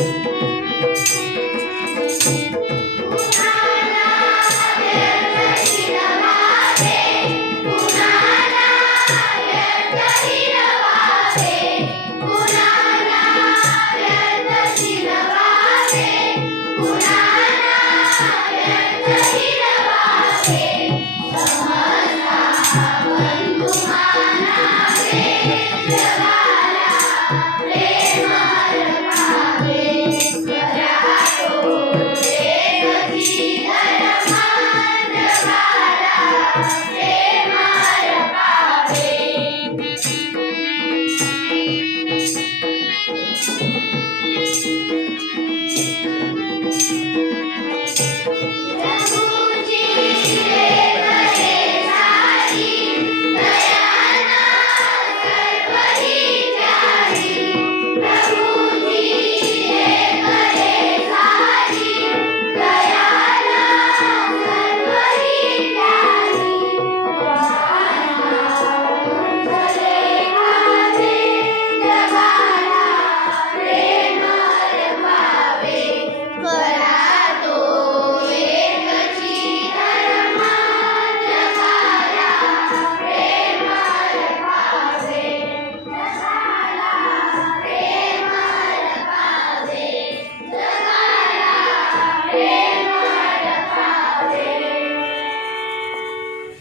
you.